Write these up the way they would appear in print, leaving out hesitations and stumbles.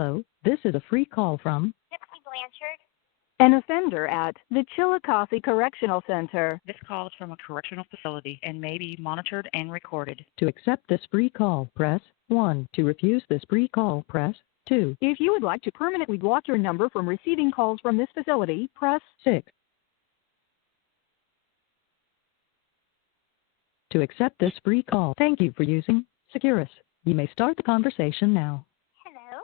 Hello, this is a free call from Gypsy Blanchard. An offender at the Chillicothe Correctional Center. This call is from a correctional facility and may be monitored and recorded. To accept this free call, press 1. To refuse this free call, press 2. If you would like to permanently block your number from receiving calls from this facility, press 6. To accept this free call, thank you for using Securus. You may start the conversation now. Hello.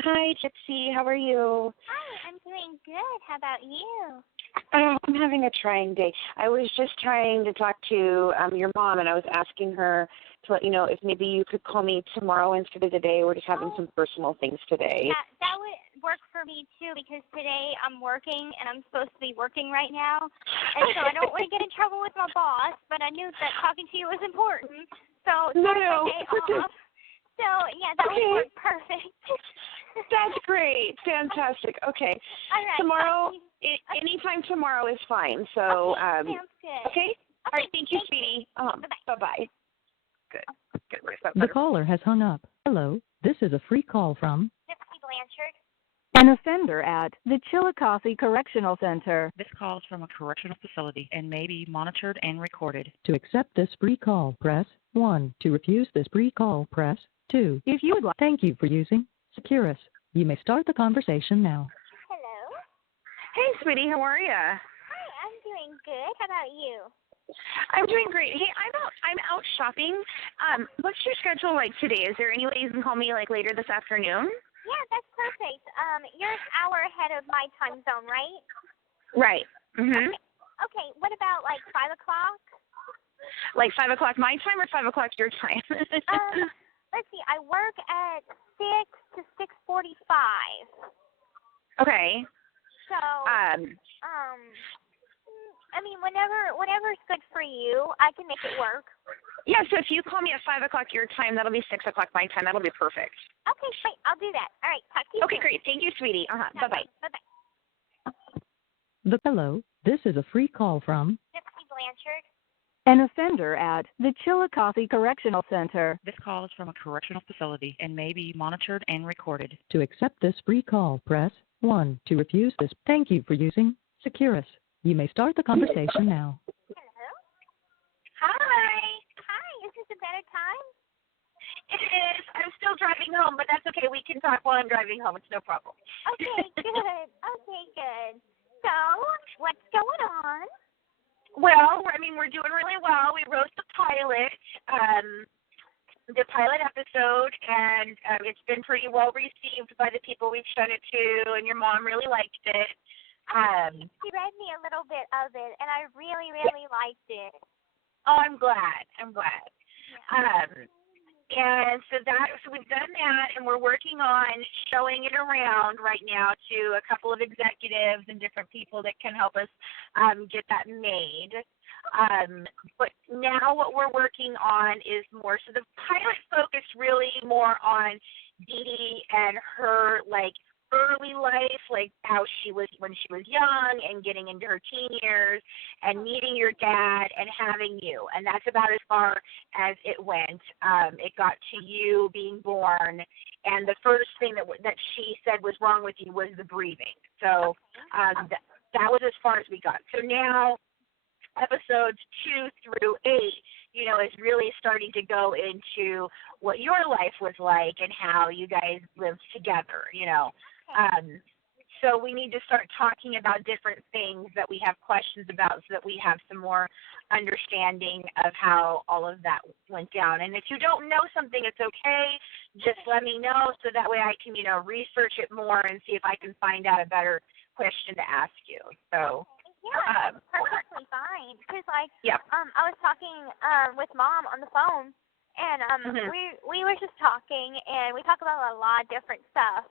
Hi, Gypsy. How are you? Hi, I'm doing good. How about you? I'm having a trying day. I was just trying to talk to your mom, and I was asking her to let you know if maybe you could call me tomorrow instead of today. We're just having some personal things today. That would work for me, too, because today I'm working, and I'm supposed to be working right now. And so I don't want to get in trouble with my boss, but I knew that talking to you was important. So No. my day off. So, yeah, that would work perfect. That's great. Fantastic. Okay. All right. Tomorrow, anytime tomorrow is fine. So, sounds good. Okay? All right. Thank you, sweetie. Bye-bye. Good. The caller has hung up. Hello, this is a free call from Gypsy Blanchard. an offender at the Chillicothe Correctional Center. This call is from a correctional facility and may be monitored and recorded. To accept this free call, press 1. To refuse this free call, press 2. If you would like, Thank you for using Securus. You may start the conversation now. Hello. Hey, sweetie. How are you? Hi, I'm doing good. How about you? I'm doing great. Hey, I'm out shopping. What's your schedule like today? Is there any way you can call me like later this afternoon? Yeah, that's perfect. You're an hour ahead of my time zone, right? Right. Mhm. Okay. What about like 5 o'clock? Like 5 o'clock my time or 5 o'clock your time? Let's see. I work at 6 to 6:45. Okay. So, I mean, whenever's good for you, I can make it work. Yeah. So if you call me at 5 o'clock your time, that'll be 6 o'clock my time. That'll be perfect. Okay, great. I'll do that. All right. Talk to you Okay, soon. great. Thank you, sweetie. Bye-bye. Bye-bye. Hello, this is a free call from Gypsy Blanchard. an offender at the Chillicothe Correctional Center. This call is from a correctional facility and may be monitored and recorded. To accept this free call, press 1. To refuse this, thank you for using Securus. You may start the conversation now. Hello. Hi. Is this a better time? It is. I'm still driving home, but that's okay. We can talk while I'm driving home. It's no problem. Okay, good. So, what's going on? Well, we're doing really well. We wrote the pilot episode, and it's been pretty well received by the people we've shown it to, and your mom really liked it. She read me a little bit of it, and I really, really liked it. Oh, I'm glad. Yeah. And so we've done that, and we're working on showing it around right now to a couple of executives and different people that can help us get that made. But now what we're working on is more, so the pilot focused really more on Dee Dee and her early life, like how she was when she was young and getting into her teen years and meeting your dad and having you. And that's about as far as it went. It got to you being born, and the first thing that she said was wrong with you was the breathing. So that was as far as we got. So now episodes 2 through 8, is really starting to go into what your life was like and how you guys lived together, So we need to start talking about different things that we have questions about so that we have some more understanding of how all of that went down. And if you don't know something, it's okay. Just let me know so that way I can, research it more and see if I can find out a better question to ask you. So. Yeah, that's perfectly fine. Because I was talking with Mom on the phone, and we were just talking, and we talk about a lot of different stuff.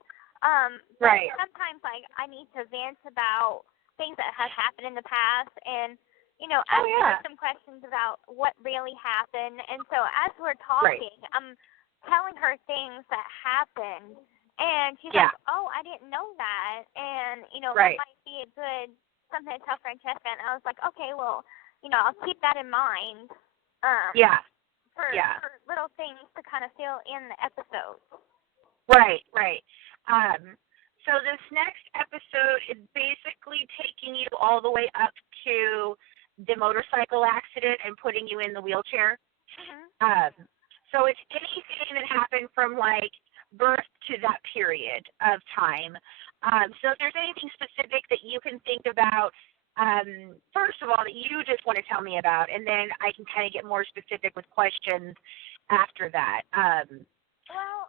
Right. Sometimes I need to vent about things that have happened in the past, and ask her some questions about what really happened. And so as we're talking, I'm telling her things that happened, and she's like, "Oh, I didn't know that," and that might be a good. Something to tell Francesca, and I was like, okay, well, I'll keep that in mind. For little things to kind of fill in the episode. Right. So this next episode is basically taking you all the way up to the motorcycle accident and putting you in the wheelchair. So it's anything that happened from like birth to that period of time. So if there's anything specific that you can think about, first of all, that you just want to tell me about, and then I can kind of get more specific with questions after that.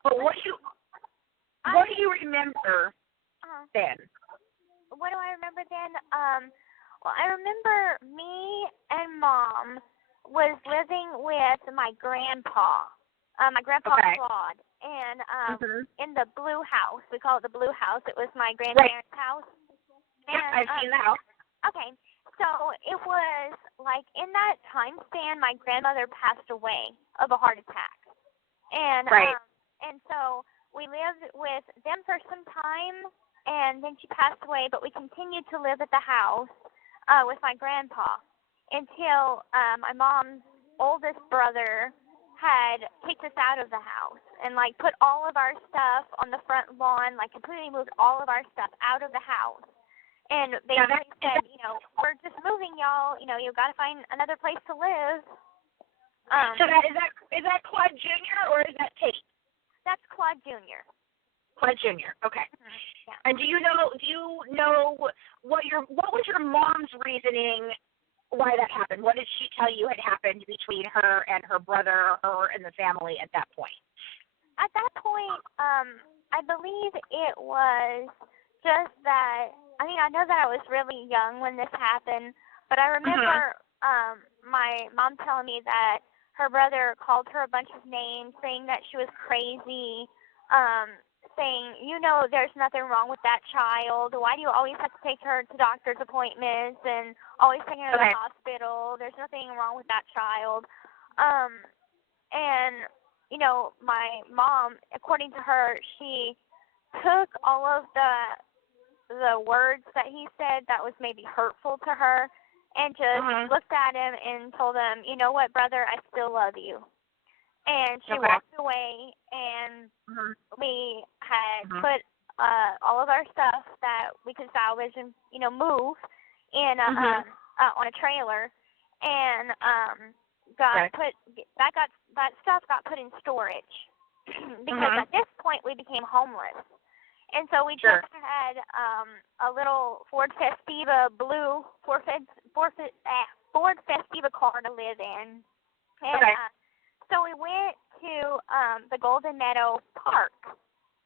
But what do you remember then? What do I remember then? Well, I remember me and Mom was living with my grandpa, Claude, and in the blue house. We call it the blue house. It was my grandparents' house. And, I've seen the house. Okay, so it was like in that time span, my grandmother passed away of a heart attack, and and so we lived with them for some time. And then she passed away, but we continued to live at the house with my grandpa until my mom's oldest brother had kicked us out of the house and, like, put all of our stuff on the front lawn, like, completely moved all of our stuff out of the house. And basically said, you know, we're just moving, y'all. You know, you've got to find another place to live. So is that Claude Jr. or is that Tate? That's Claude Jr. Claude Jr. Okay. Yeah. And do you know what was your mom's reasoning why that happened? What did she tell you had happened between her and her brother, her and the family at that point? At that point, I believe it was just that. I mean, I know that I was really young when this happened, but I remember my mom telling me that her brother called her a bunch of names, saying that she was crazy. Saying, you know, there's nothing wrong with that child. Why do you always have to take her to doctor's appointments and always take her to the hospital? There's nothing wrong with that child. And, you know, my mom, according to her, she took all of the words that he said that was maybe hurtful to her and just looked at him and told him, you know what, brother, I still love you. And she walked away, and we had put all of our stuff that we could salvage and, you know, move in on a trailer, and that stuff got put in storage because at this point we became homeless, and so we just had a little Ford Festiva blue Ford Festiva car to live in, and so we went to the Golden Meadow Park,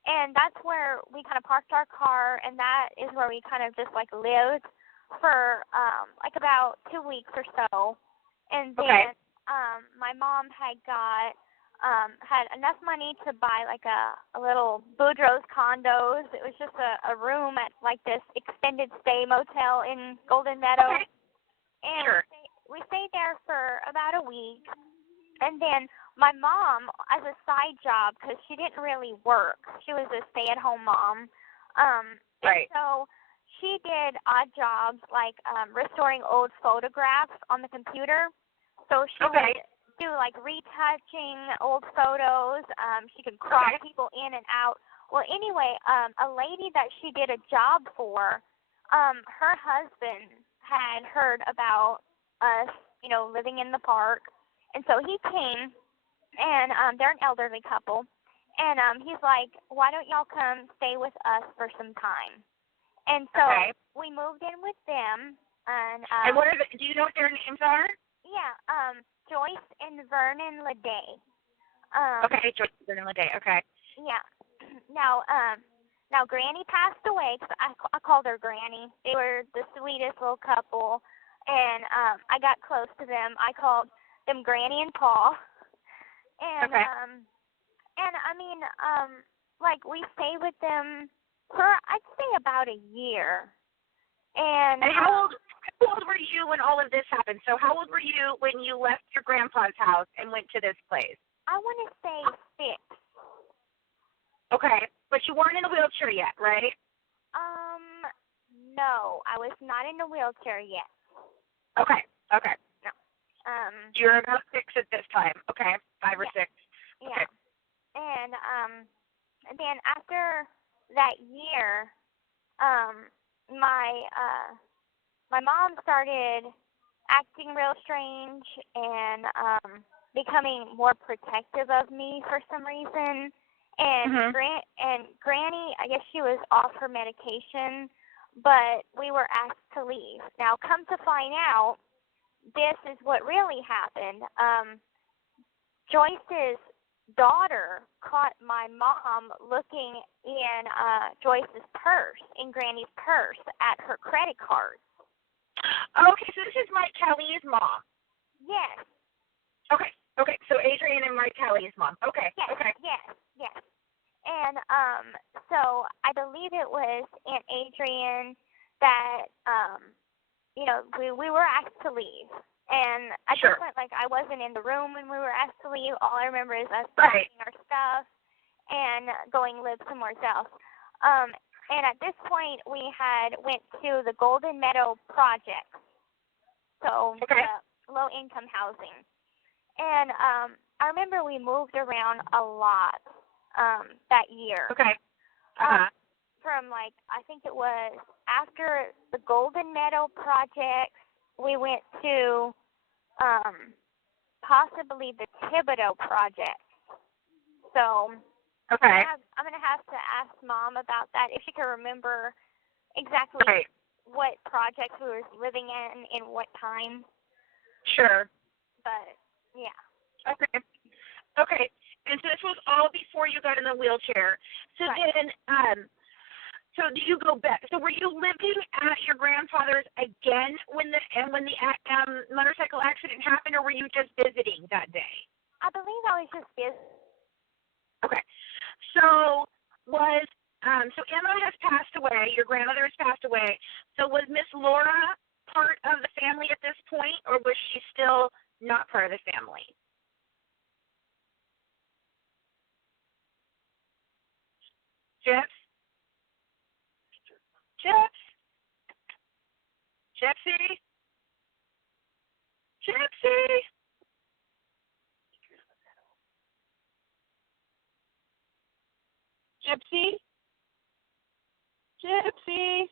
and that's where we kind of parked our car, and that is where we kind of just, like, lived for, like, about 2 weeks or so. And then my mom had enough money to buy, like, a little Boudreaux's condos. It was just a room at, like, this extended stay motel in Golden Meadow. And we stayed there for about a week. And then my mom, as a side job, because she didn't really work, she was a stay-at-home mom. And so she did odd jobs like restoring old photographs on the computer. So she would do like retouching old photos. She could crop people in and out. Well, anyway, a lady that she did a job for, her husband had heard about us, you know, living in the park. And so he came, and they're an elderly couple, and he's like, why don't y'all come stay with us for some time? And so we moved in with them. And what are do you know what their names are? Yeah, Joyce and Vernon Leday. Joyce and Vernon Leday, Yeah. Now Granny passed away, because I called her Granny. They were the sweetest little couple, and I got close to them. I called them Granny and Paul, and and I mean, like, we stayed with them for, I'd say, about a year. And how old were you when all of this happened? So how old were you when you left your grandpa's house and went to this place? I want to say 6. Okay, but you weren't in a wheelchair yet, right? No, I was not in a wheelchair yet. Okay. No. You're about 6 at this time. Okay, 5 or 6. Okay. Yeah. And then after that year, my mom started acting real strange and becoming more protective of me for some reason. And Granny, I guess she was off her medication, but we were asked to leave. Now, come to find out, this is what really happened. Joyce's daughter caught my mom looking in Joyce's purse, in Granny's purse, at her credit cards. Okay, so this is Mike Kelly's mom. Yes. Okay. So Adrian and Mike Kelly's mom. Okay. Yes. Okay. Yes. And so I believe it was Aunt Adrian that we were asked to leave. And at this point, like, I wasn't in the room when we were asked to leave. All I remember is us packing our stuff and going live somewhere else. And at this point, we had went to the Golden Meadow Project, so the low-income housing. And I remember we moved around a lot that year. Okay. From, like, I think it was after the Golden Meadow Project, we went to possibly the Thibodeau Project. So I'm going to have to ask Mom about that, if she can remember exactly what projects we were living in what time. Sure. But, yeah. Okay. And so this was all before you got in the wheelchair. So then, so do you go back? So were you living at your grandfather's again when the motorcycle accident happened, or were you just visiting that day? I believe I was just visiting. Okay. So so Emma has passed away. Your grandmother has passed away. So was Miss Laura part of the family at this point, or was she still not part of the family? Gypsy? Gypsy?